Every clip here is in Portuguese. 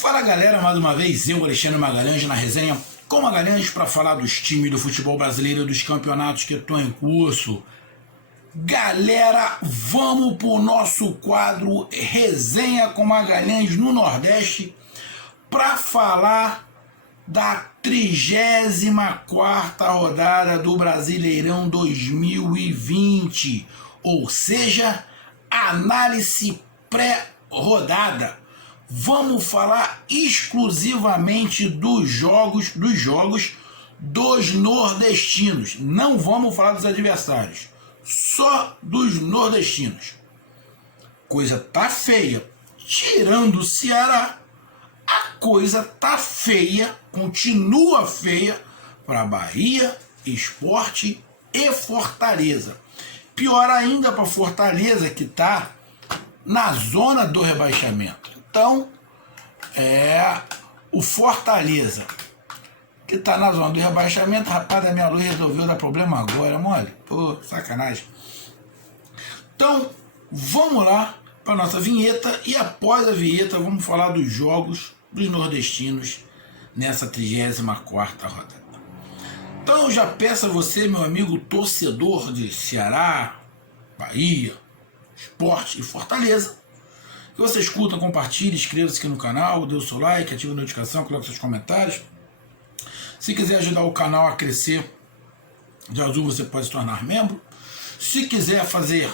Fala galera, mais uma vez eu, Alexandre Magalhães, na resenha com Magalhães para falar dos times do futebol brasileiro e dos campeonatos que estão em curso. Galera, vamos para o nosso quadro Resenha com Magalhães no Nordeste para falar da 34ª rodada do Brasileirão 2020, ou seja, análise pré-rodada. Vamos falar exclusivamente dos jogos dos nordestinos. Não vamos falar dos adversários, só dos nordestinos. Coisa tá feia. Tirando o Ceará, a coisa tá feia, continua feia para Bahia, Sport e Fortaleza. Pior ainda para Fortaleza, que tá na zona do rebaixamento. Então, o Fortaleza, que tá na zona do rebaixamento, rapaz, a minha luz resolveu dar problema agora, mole? Pô, sacanagem. Então, vamos lá para nossa vinheta e após a vinheta vamos falar dos jogos dos nordestinos nessa 34ª rodada. Então, eu já peço a você, meu amigo torcedor de Ceará, Bahia, Sport e Fortaleza, que você escuta, compartilhe, inscreva-se aqui no canal, dê o seu like, ative a notificação, coloque seus comentários. Se quiser ajudar o canal a crescer, de azul você pode se tornar membro. Se quiser fazer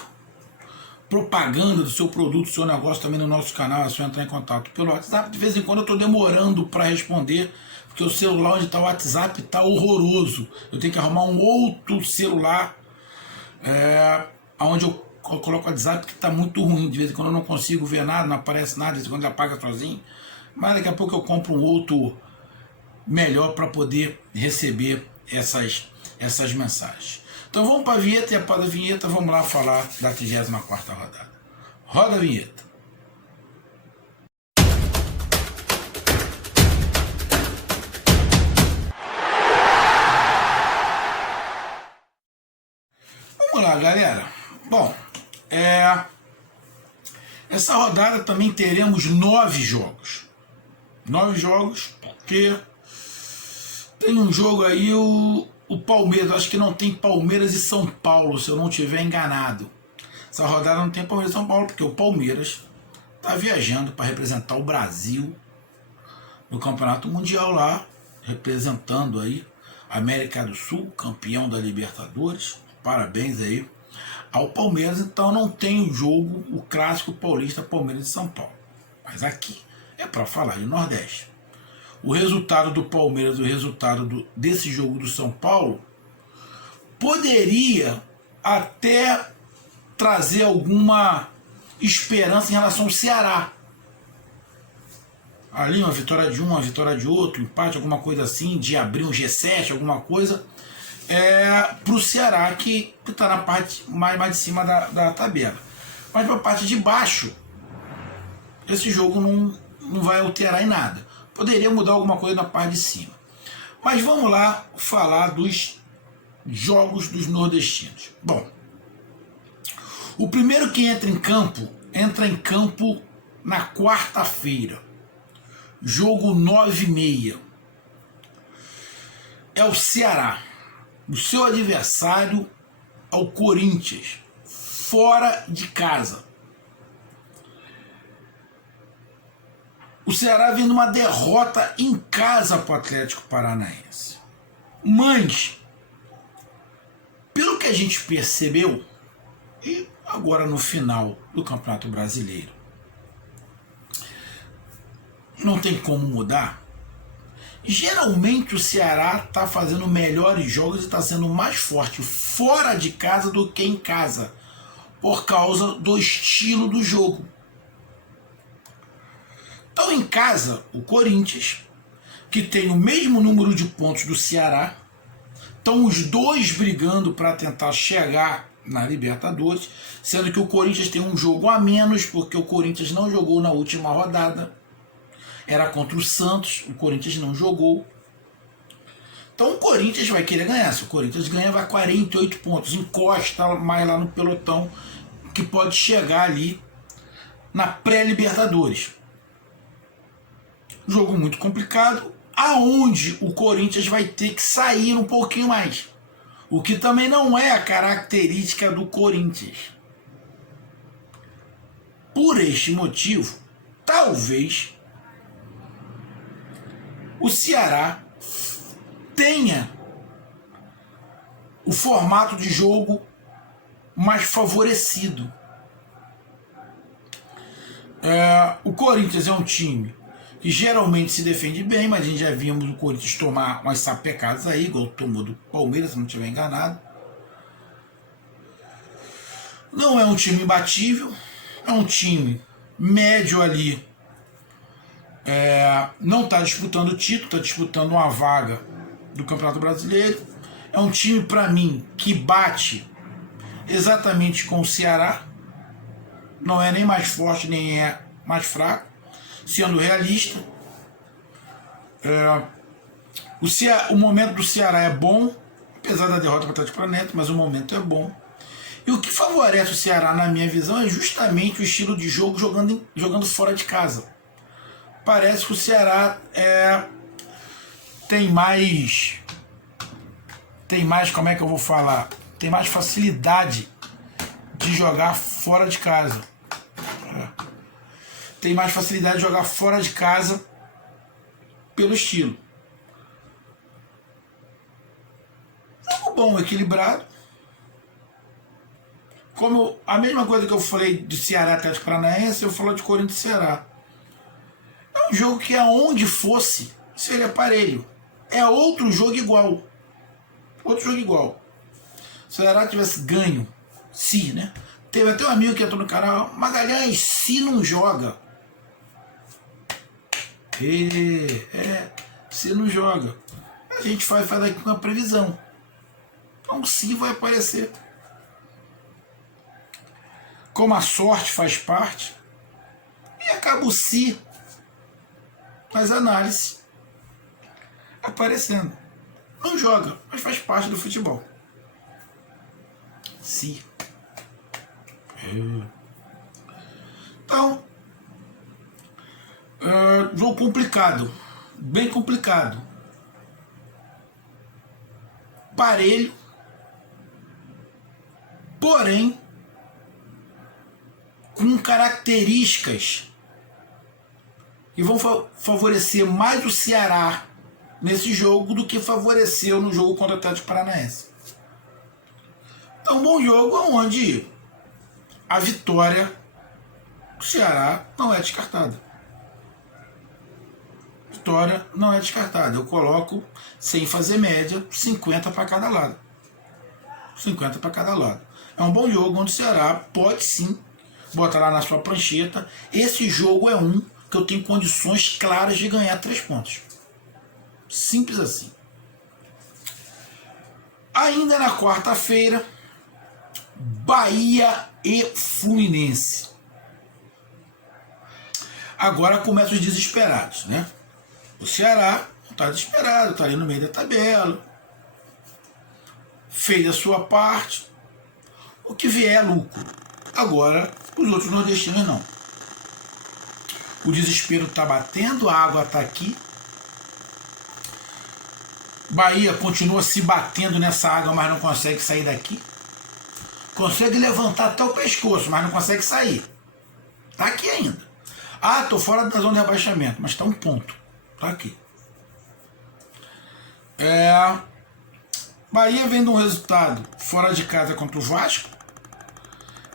propaganda do seu produto, do seu negócio também no nosso canal, é só entrar em contato pelo WhatsApp. De vez em quando eu estou demorando para responder, porque o celular onde está o WhatsApp está horroroso. Eu tenho que arrumar um outro celular, onde eu coloco o WhatsApp, que está muito ruim. De vez em quando eu não consigo ver nada, não aparece nada, de vez em quando ele apaga sozinho. Mas daqui a pouco eu compro um outro melhor para poder receber essas mensagens. Então vamos para a vinheta e após a vinheta vamos lá falar da 34ª rodada. Roda a vinheta. Vamos lá, galera. Bom, essa rodada também teremos 9 jogos. 9 jogos, porque tem um jogo aí, o Palmeiras, acho que não tem Palmeiras e São Paulo, se eu não estiver enganado. Essa rodada não tem Palmeiras e São Paulo, porque o Palmeiras está viajando para representar o Brasil no Campeonato Mundial lá, representando aí a América do Sul, campeão da Libertadores. Parabéns aí ao Palmeiras. Então não tem o jogo, o clássico paulista Palmeiras e São Paulo. Mas aqui é para falar de Nordeste. O resultado do Palmeiras e o resultado desse jogo do São Paulo poderia até trazer alguma esperança em relação ao Ceará. Ali uma vitória de um, uma vitória de outro, empate, alguma coisa assim, de abrir um G7, alguma coisa, para o Ceará, que está na parte mais de cima da tabela. Mas para a parte de baixo, esse jogo não vai alterar em nada. Poderia mudar alguma coisa na parte de cima. Mas vamos lá falar dos jogos dos nordestinos. Bom, o primeiro que entra em campo na quarta-feira. Jogo 9h30. É o Ceará. O seu adversário é o Corinthians, fora de casa. O Ceará vem numa derrota em casa para o Atlético Paranaense. Mas, pelo que a gente percebeu, e agora no final do Campeonato Brasileiro, não tem como mudar. Geralmente o Ceará está fazendo melhores jogos e está sendo mais forte fora de casa do que em casa, por causa do estilo do jogo. Então, em casa, o Corinthians, que tem o mesmo número de pontos do Ceará, estão os dois brigando para tentar chegar na Libertadores, sendo que o Corinthians tem um jogo a menos, porque o Corinthians não jogou na última rodada. Era contra o Santos, o Corinthians não jogou. Então o Corinthians vai querer ganhar. Se o Corinthians ganha, vai 48 pontos. Encosta mais lá no pelotão, que pode chegar ali na pré-Libertadores. Jogo muito complicado, aonde o Corinthians vai ter que sair um pouquinho mais. O que também não é a característica do Corinthians. Por este motivo, talvez o Ceará tenha o formato de jogo mais favorecido. O Corinthians é um time que geralmente se defende bem, mas a gente já vimos o Corinthians tomar umas sapecadas aí, igual tomou do Palmeiras, se não estiver enganado. Não é um time imbatível, é um time médio ali. Não está disputando o título, está disputando uma vaga do Campeonato Brasileiro. É um time, para mim, que bate exatamente com o Ceará. Não é nem mais forte, nem é mais fraco. Sendo realista, o momento do Ceará é bom, apesar da derrota para o Atlético Paranaense, mas o momento é bom. E o que favorece o Ceará, na minha visão, é justamente o estilo de jogo jogando fora de casa. Parece que o Ceará tem mais, como é que eu vou falar? Tem mais facilidade de jogar fora de casa. Tem mais facilidade de jogar fora de casa pelo estilo. Jogo bom, equilibrado. Como a mesma coisa que eu falei de Ceará Atlético Paranaense, eu falo de Corinthians e Ceará. É um jogo que aonde fosse, seria parelho. É outro jogo igual. Outro jogo igual. Se o Ceará tivesse ganho, se, né? Teve até um amigo que entrou no canal, Magalhães, se não joga. Se não joga. A gente faz aqui uma previsão. Então se vai aparecer. Como a sorte faz parte, e acaba o se nas análises aparecendo. Não joga, mas faz parte do futebol. Se. Então, jogo complicado, bem complicado, parelho, porém com características que vão favorecer mais o Ceará nesse jogo do que favoreceu no jogo contra o Atlético Paranaense. Então, um bom jogo onde a vitória do Ceará não é descartada. Vitória não é descartada. Eu coloco, sem fazer média, 50 para cada lado. 50 para cada lado. É um bom jogo onde o Ceará pode sim botar lá na sua prancheta. Esse jogo é um que eu tenho condições claras de ganhar 3 pontos. Simples assim. Ainda na quarta-feira, Bahia e Fluminense. Agora começam os desesperados, né? O Ceará está desesperado, está ali no meio da tabela, fez a sua parte, o que vier é lucro. Agora, os outros nordestinos não. O desespero está batendo, a água está aqui. Bahia continua se batendo nessa água, mas não consegue sair daqui. Consegue levantar até o pescoço, mas não consegue sair. Está aqui ainda. Ah, estou fora da zona de rebaixamento, mas está um ponto. Está aqui. Bahia vem de um resultado fora de casa contra o Vasco.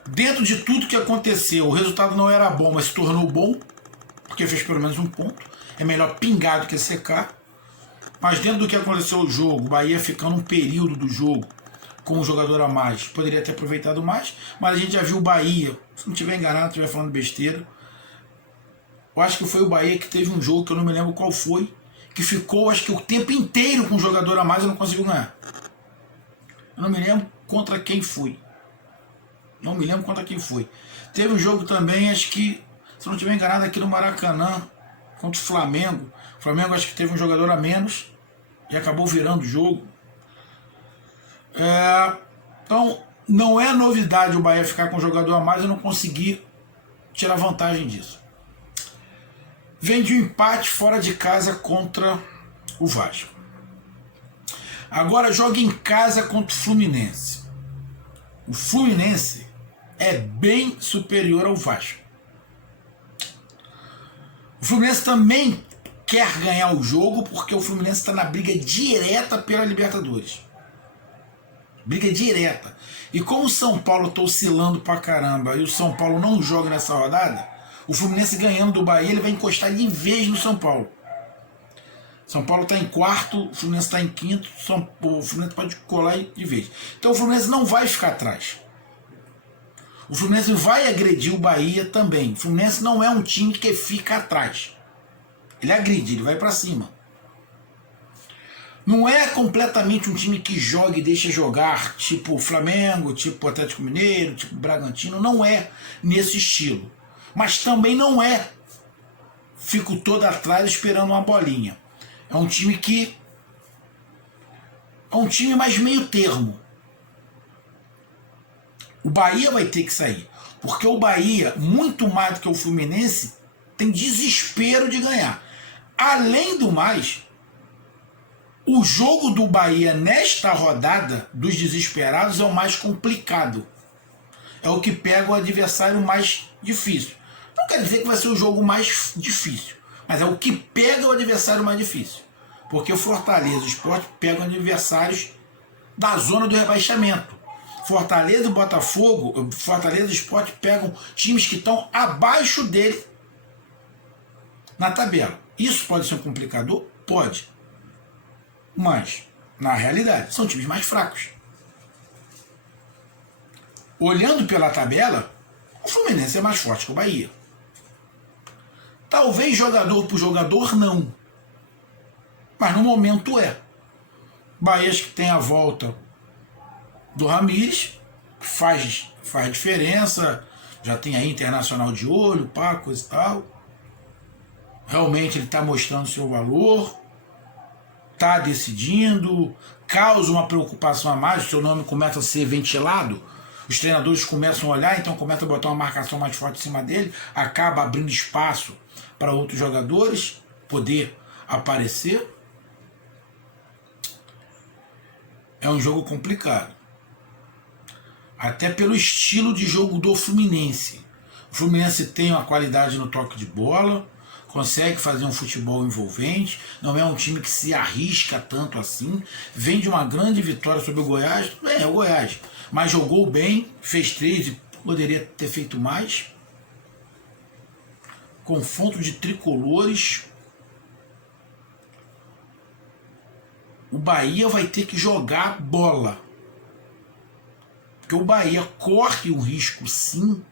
Dentro de tudo que aconteceu, o resultado não era bom, mas se tornou bom, porque fez pelo menos um ponto. É melhor pingar do que secar. Mas dentro do que aconteceu o jogo, Bahia ficando um período do jogo com um jogador a mais, poderia ter aproveitado mais, mas a gente já viu o Bahia, se não estiver enganado, estiver falando besteira, eu acho que foi o Bahia que teve um jogo que eu não me lembro qual foi, que ficou acho que o tempo inteiro com um jogador a mais e não conseguiu ganhar. Eu não me lembro contra quem foi. Não me lembro contra quem foi. Teve um jogo também, acho que, se não estiver enganado, aqui no Maracanã, contra o Flamengo. O Flamengo acho que teve um jogador a menos e acabou virando o jogo. Então, não é novidade o Bahia ficar com um jogador a mais e não conseguir tirar vantagem disso. vem de um empate fora de casa contra o Vasco. Agora joga em casa contra o Fluminense. O Fluminense é bem superior ao Vasco. O Fluminense também quer ganhar o jogo porque o Fluminense está na briga direta pela Libertadores. Briga direta. E como o São Paulo está oscilando pra caramba e o São Paulo não joga nessa rodada, o Fluminense ganhando do Bahia, ele vai encostar de vez no São Paulo. São Paulo está em quarto, o Fluminense está em quinto, o Fluminense pode colar de vez. Então o Fluminense não vai ficar atrás. O Fluminense vai agredir o Bahia também. O Fluminense não é um time que fica atrás. Ele agride, ele vai para cima. Não é completamente um time que joga e deixa jogar, tipo Flamengo, tipo Atlético Mineiro, tipo Bragantino. Não é nesse estilo. Mas também não é fico todo atrás esperando uma bolinha. É um time que... é um time mais meio termo. O Bahia vai ter que sair. Porque o Bahia, muito mais do que o Fluminense, tem desespero de ganhar. Além do mais, o jogo do Bahia nesta rodada dos desesperados é o mais complicado. É o que pega o adversário mais difícil. Não quer dizer que vai ser o jogo mais difícil, mas é o que pega o adversário mais difícil. Porque o Fortaleza e o Sport pegam adversários da zona do rebaixamento. Fortaleza e Botafogo, Fortaleza e Sport pegam times que estão abaixo dele na tabela. Isso pode ser um complicador? Pode. Mas, na realidade, são times mais fracos. Olhando pela tabela, o Fluminense é mais forte que o Bahia. Talvez jogador por jogador, não. Mas no momento é. Bahia que tem a volta do Ramires, que faz diferença. Já tem aí Internacional de olho, pá, coisa e tal. Realmente ele está mostrando seu valor. Está decidindo. Causa uma preocupação a mais. O seu nome começa a ser ventilado. Os treinadores começam a olhar, então começam a botar uma marcação mais forte em cima dele. Acaba abrindo espaço para outros jogadores poder aparecer. É um jogo complicado. Até pelo estilo de jogo do Fluminense. O Fluminense tem uma qualidade no toque de bola, consegue fazer um futebol envolvente, não é um time que se arrisca tanto assim, vem de uma grande vitória sobre o Goiás, é o Goiás, mas jogou bem, fez 3 e poderia ter feito mais. Confronto de tricolores. O Bahia vai ter que jogar bola. Porque o Bahia corre um risco, sim,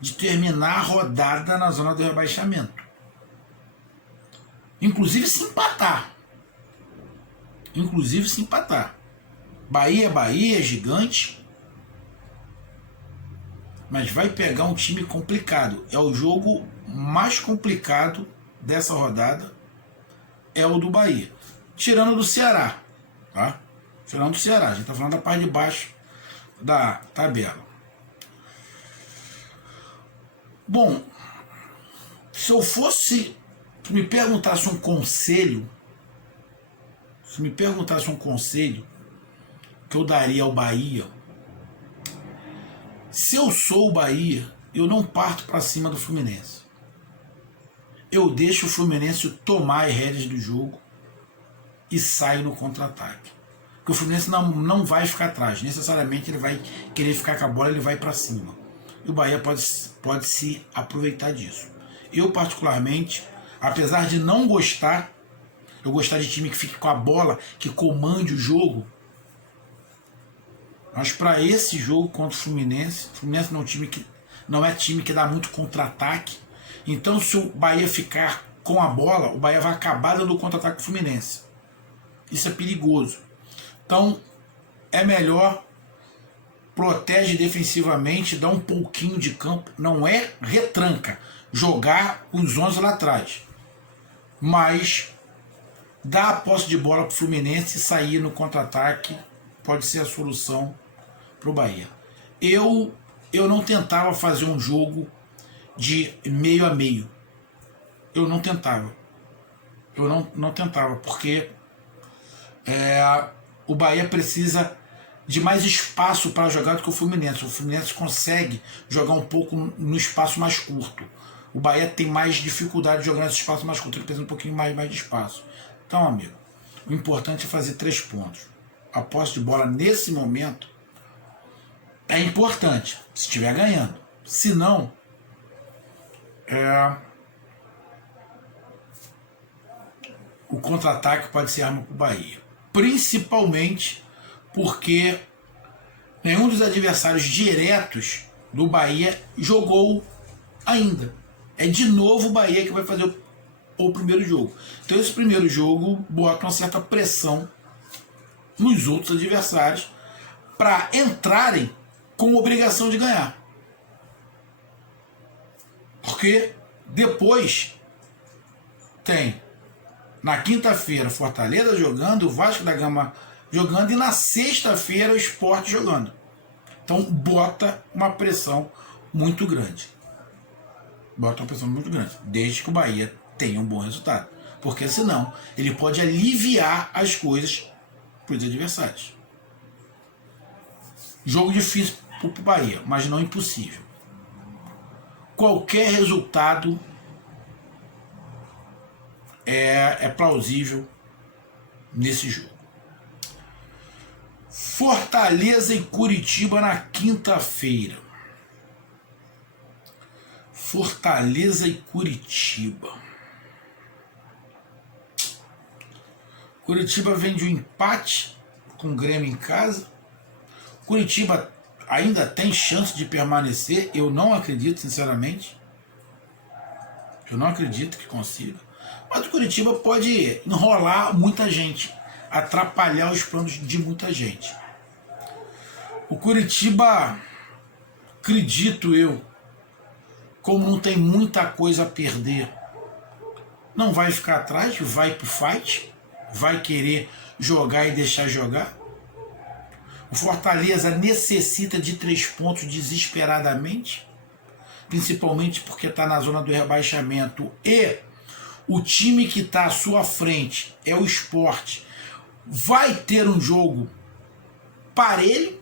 de terminar a rodada na zona do rebaixamento. Inclusive se empatar. Bahia é Bahia, é gigante. Mas vai pegar um time complicado. É o jogo mais complicado dessa rodada. É o do Bahia. Tirando do Ceará. Tá? Tirando do Ceará. A gente está falando da parte de baixo da tabela. Bom, se eu fosse... Se me perguntasse um conselho que eu daria ao Bahia, se eu sou o Bahia, eu não parto para cima do Fluminense. Eu deixo o Fluminense tomar as rédeas do jogo e saio no contra-ataque. Porque o Fluminense não vai ficar atrás. Necessariamente ele vai querer ficar com a bola, ele vai para cima. E o Bahia pode se aproveitar disso. Eu, particularmente, apesar de não gostar, eu gostar de time que fique com a bola, que comande o jogo, mas para esse jogo contra o Fluminense não é time que dá muito contra-ataque. Então, se o Bahia ficar com a bola, o Bahia vai acabar dando contra-ataque com o Fluminense. Isso é perigoso. Então, é melhor protege defensivamente, dá um pouquinho de campo, não é retranca, jogar os 11 lá atrás, mas dá a posse de bola para o Fluminense e sair no contra-ataque pode ser a solução para o Bahia. Eu não tentava fazer um jogo de meio a meio. eu não tentava. Eu não tentava, porque o Bahia precisa de mais espaço para jogar do que o Fluminense. O Fluminense consegue jogar um pouco no espaço mais curto. O Bahia tem mais dificuldade de jogar nesse espaço mais curto, ele precisa um pouquinho mais de espaço. Então, amigo, o importante é fazer 3 pontos. A posse de bola nesse momento é importante, se estiver ganhando. Se não, o contra-ataque pode ser arma para o Bahia. Principalmente porque nenhum dos adversários diretos do Bahia jogou ainda. É de novo o Bahia que vai fazer o primeiro jogo. Então esse primeiro jogo bota uma certa pressão nos outros adversários para entrarem com obrigação de ganhar. Porque depois tem na quinta-feira Fortaleza jogando, o Vasco da Gama jogando e na sexta-feira o Sport jogando. Então bota uma pressão muito grande. Bota uma pressão muito grande, desde que o Bahia tenha um bom resultado. Porque senão ele pode aliviar as coisas para os adversários. Jogo difícil para o Bahia, mas não impossível. Qualquer resultado é plausível nesse jogo. Fortaleza e Curitiba na quinta-feira. Fortaleza e Curitiba. Curitiba vem de um empate com o Grêmio em casa. Curitiba ainda tem chance de permanecer. Eu não acredito, sinceramente. Eu não acredito que consiga. Mas o Curitiba pode enrolar muita gente, atrapalhar os planos de muita gente. O Curitiba, acredito eu, como não tem muita coisa a perder, não vai ficar atrás, vai pro fight, vai querer jogar e deixar jogar. O Fortaleza necessita de 3 pontos desesperadamente, principalmente porque está na zona do rebaixamento e o time que está à sua frente é o Sport. Vai ter um jogo parelho,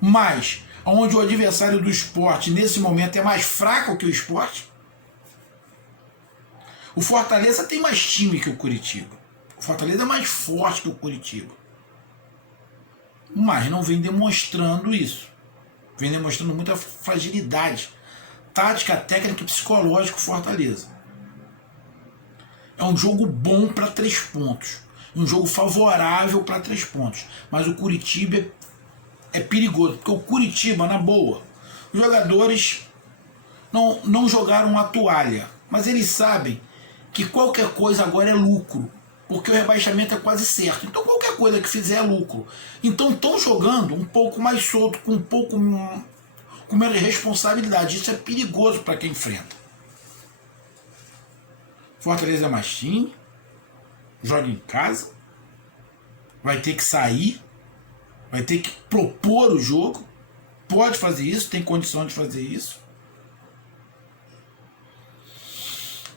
mas onde o adversário do Sport nesse momento é mais fraco que o Sport. O Fortaleza tem mais time que o Curitiba. O Fortaleza é mais forte que o Curitiba. Mas não vem demonstrando isso. Vem demonstrando muita fragilidade tática, técnica e psicológica. Fortaleza é um jogo bom para 3 pontos, um jogo favorável para 3 pontos, mas o Curitiba é perigoso, porque o Curitiba, na boa, os jogadores não jogaram a toalha, mas eles sabem que qualquer coisa agora é lucro, porque o rebaixamento é quase certo. Então qualquer coisa que fizer é lucro. Então estão jogando um pouco mais solto, com um pouco com menos responsabilidade. Isso é perigoso para quem enfrenta. Fortaleza é mais time, joga em casa, vai ter que sair, vai ter que propor o jogo, pode fazer isso, tem condição de fazer isso.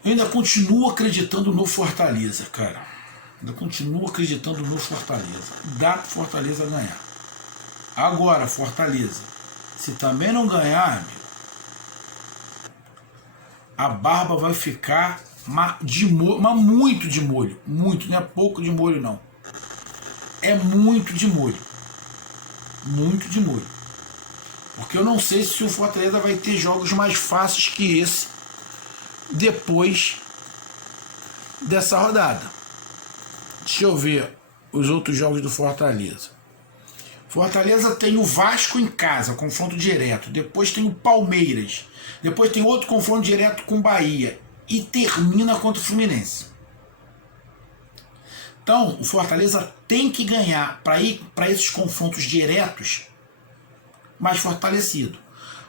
Eu ainda continuo acreditando no Fortaleza, cara. Ainda continuo acreditando no Fortaleza. Dá pro Fortaleza ganhar. Agora, Fortaleza, se também não ganhar, amigo, a barba vai ficar de molho, mas muito de molho. Muito, não é pouco de molho, não. É muito de molho. Muito de molho. Porque eu não sei se o Fortaleza vai ter jogos mais fáceis que esse depois dessa rodada. Deixa eu ver os outros jogos do Fortaleza. Fortaleza tem o Vasco em casa, confronto direto. Depois tem o Palmeiras. Depois tem outro confronto direto com o Bahia. E termina contra o Fluminense. Então, o Fortaleza tem que ganhar para ir para esses confrontos diretos mais fortalecido.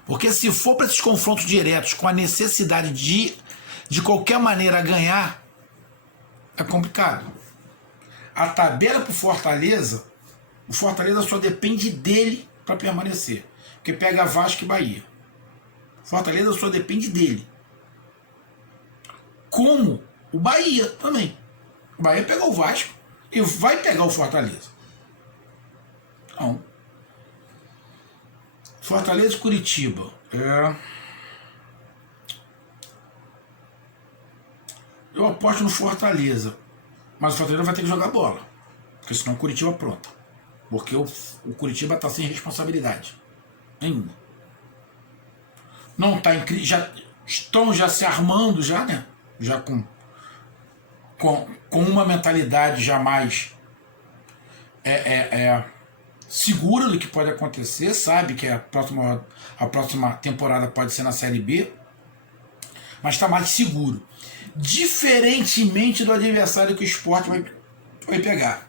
Porque se for para esses confrontos diretos com a necessidade de qualquer maneira ganhar, é complicado. A tabela para o Fortaleza só depende dele para permanecer. Porque pega Vasco e Bahia. Fortaleza só depende dele. como o Bahia também. O Bahia pegou o Vasco e vai pegar o Fortaleza. Então, Fortaleza e Curitiba. Eu aposto no Fortaleza. Mas o Fortaleza vai ter que jogar bola. Porque senão o Curitiba pronta. Porque o Curitiba está sem responsabilidade nenhuma. Não está em crise. Estão já se armando, já, né? Já com uma mentalidade jamais segura do que pode acontecer, sabe que a próxima temporada pode ser na Série B, mas está mais seguro. Diferentemente do adversário que o Sport vai pegar.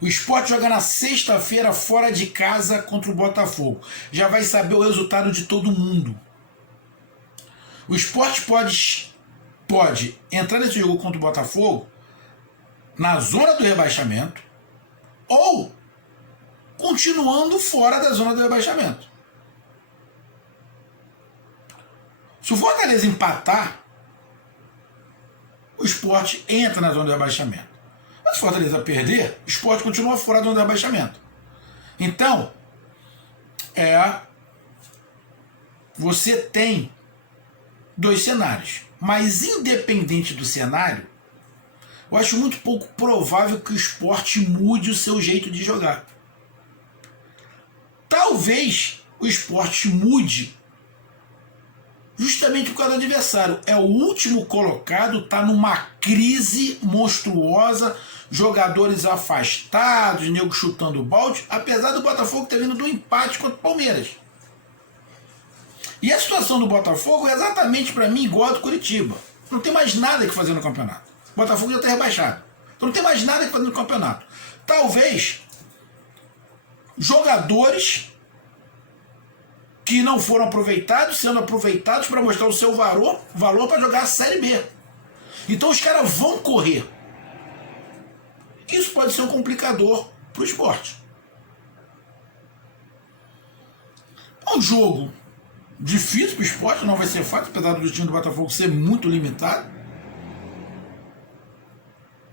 O Sport joga na sexta-feira fora de casa contra o Botafogo. Já vai saber o resultado de todo mundo. O Sport pode entrar nesse jogo contra o Botafogo na zona do rebaixamento ou continuando fora da zona do rebaixamento. Se o Fortaleza empatar, o Sport entra na zona do rebaixamento. Mas se o Fortaleza perder, o Sport continua fora da zona do rebaixamento. Então, você tem dois cenários. Mas independente do cenário, eu acho muito pouco provável que o Sport mude o seu jeito de jogar. Talvez o Sport mude justamente por causa do adversário. É o último colocado, está numa crise monstruosa, jogadores afastados, nego chutando o balde, apesar do Botafogo ter vindo do empate contra o Palmeiras. E a situação do Botafogo é exatamente para mim igual a do Curitiba. Não tem mais nada que fazer no campeonato. O Botafogo já está rebaixado. Então não tem mais nada que fazer no campeonato. Talvez jogadores que não foram aproveitados, sendo aproveitados para mostrar o seu valor para jogar a Série B. Então os caras vão correr. Isso pode ser um complicador para o esporte. É um jogo difícil para o esporte, não vai ser fácil, apesar do time do Botafogo ser muito limitado.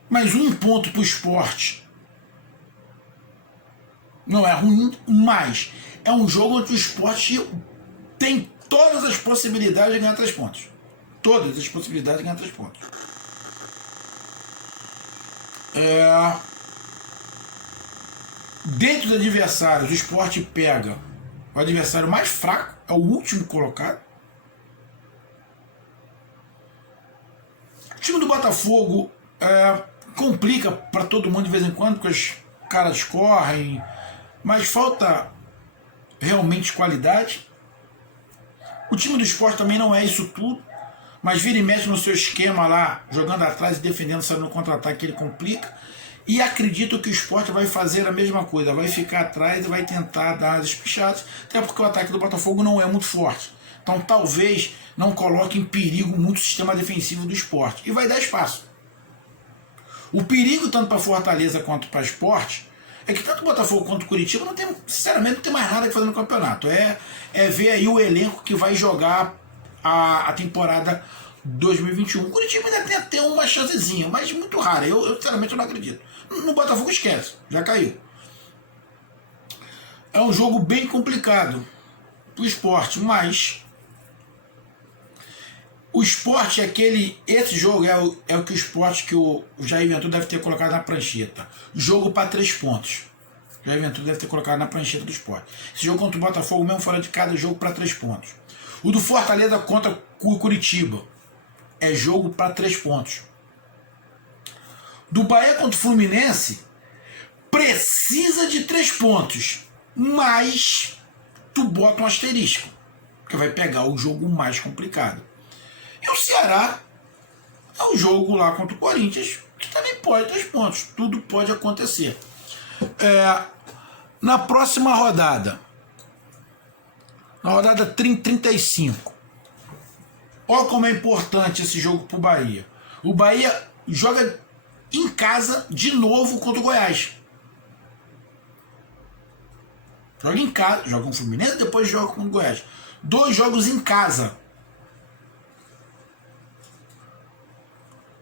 Mas um ponto para o esporte não é ruim, mas é um jogo onde o esporte tem todas as possibilidades de ganhar 3 pontos. Todas as possibilidades de ganhar 3 pontos. Dentro dos adversários, o esporte pega o adversário mais fraco, é o último colocado. O time do Botafogo complica para todo mundo de vez em quando, porque os caras correm, mas falta realmente qualidade. O time do Sport também não é isso tudo, mas vira e mexe no seu esquema lá, jogando atrás e defendendo, saindo no contra-ataque, ele complica. E acredito que o Sport vai fazer a mesma coisa, vai ficar atrás e vai tentar dar as espichadas, até porque o ataque do Botafogo não é muito forte. Então talvez não coloque em perigo muito o sistema defensivo do Sport. E vai dar espaço. O perigo tanto para Fortaleza quanto para Sport é que tanto o Botafogo quanto o Curitiba sinceramente não tem mais nada que fazer no campeonato. É ver aí o elenco que vai jogar a temporada 2021. O Curitiba ainda tem até uma chancezinha, mas muito rara. Eu sinceramente não acredito. No Botafogo esquece, já caiu. É um jogo bem complicado pro esporte, mas o esporte esse jogo é o que o esporte que o Jair Ventura deve ter colocado na prancheta. Jogo para 3 pontos. O Jair Ventura deve ter colocado na prancheta do esporte. Esse jogo contra o Botafogo, mesmo fora de casa, é jogo para 3 pontos. O do Fortaleza contra o Curitiba é jogo para 3 pontos. Do Bahia contra o Fluminense precisa de 3 pontos, mas tu bota um asterisco, que vai pegar o jogo mais complicado. E o Ceará é um jogo lá contra o Corinthians, que também pode 3 pontos, tudo pode acontecer. Na próxima rodada, na rodada 35, olha como é importante esse jogo pro Bahia. O Bahia joga em casa de novo contra o Goiás. Joga em casa, joga com o Fluminense, depois joga com o Goiás. 2 jogos em casa.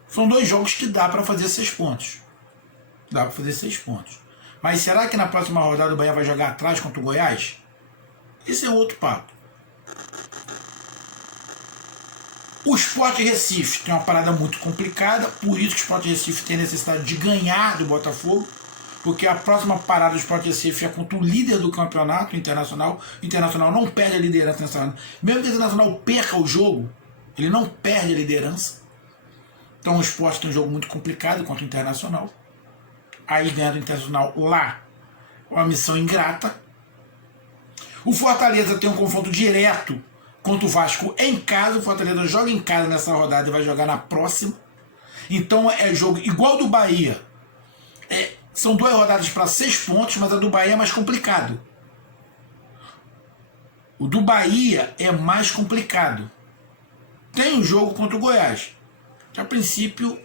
São dois jogos que dá para fazer 6 pontos. Dá para fazer 6 pontos. Mas será que na próxima rodada o Bahia vai jogar atrás contra o Goiás? Isso é outro papo. O Sport Recife tem uma parada muito complicada, por isso que o Sport Recife tem a necessidade de ganhar do Botafogo, porque a próxima parada do Sport Recife é contra o líder do campeonato, Internacional. O Internacional não perde a liderança nacional. Mesmo que o Internacional perca o jogo, ele não perde a liderança. Então o Sport tem um jogo muito complicado contra o Internacional. Aí ganhando o Internacional lá, uma missão ingrata. O Fortaleza tem um confronto direto contra o Vasco em casa. O Fortaleza joga em casa nessa rodada e vai jogar na próxima. Então é jogo igual do Bahia. São 2 rodadas para 6 pontos, mas a do Bahia é mais complicado. O do Bahia é mais complicado. Tem um jogo contra o Goiás, que a princípio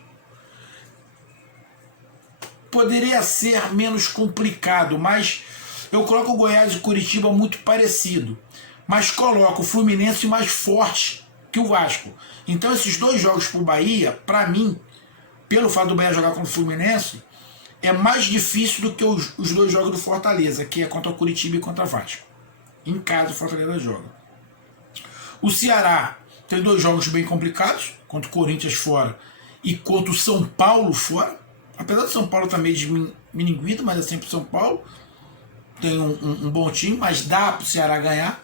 poderia ser menos complicado, mas eu coloco o Goiás e o Curitiba muito parecido, mas coloco o Fluminense mais forte que o Vasco. Então esses 2 jogos para o Bahia, para mim, pelo fato do Bahia jogar contra o Fluminense, é mais difícil do que os 2 jogos do Fortaleza, que é contra o Curitiba e contra o Vasco. Em casa o Fortaleza joga. O Ceará tem 2 jogos bem complicados, contra o Corinthians fora e contra o São Paulo fora. Apesar do São Paulo estar meio desmininguido, mas é sempre o São Paulo. Tem um bom time, mas dá para o Ceará ganhar.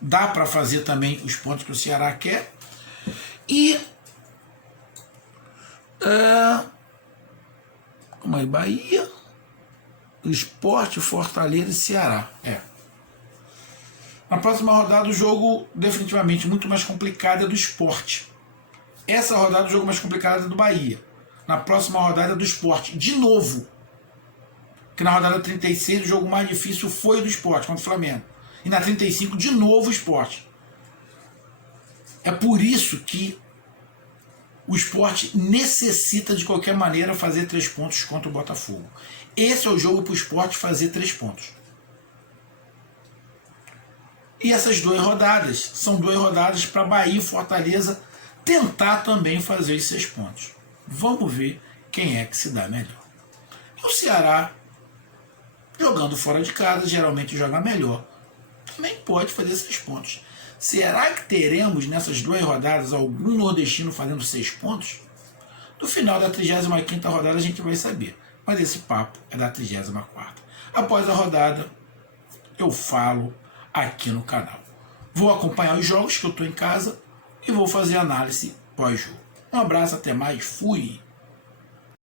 Dá para fazer também os pontos que o Ceará quer. E como é? Bahia, Sport, Fortaleza e Ceará. Na próxima rodada o jogo definitivamente muito mais complicado é do Sport. Essa rodada o jogo mais complicado é do Bahia. Na próxima rodada é do Sport. De novo. Que na rodada 36 o jogo mais difícil foi do Sport contra o Flamengo. E na 35 de novo o Sport. É por isso que o Sport necessita de qualquer maneira fazer 3 pontos contra o Botafogo. Esse é o jogo para o Sport fazer 3 pontos. E essas 2 rodadas são 2 rodadas para Bahia e Fortaleza tentar também fazer os 6 pontos. Vamos ver quem é que se dá melhor. O Ceará, jogando fora de casa, geralmente joga melhor. Também pode fazer 6 pontos. Será que teremos nessas 2 rodadas algum nordestino fazendo 6 pontos? No final da 35ª rodada a gente vai saber. Mas esse papo é da 34ª. Após a rodada, eu falo aqui no canal. Vou acompanhar os jogos que eu estou em casa e vou fazer análise pós-jogo. Um abraço, até mais, fui!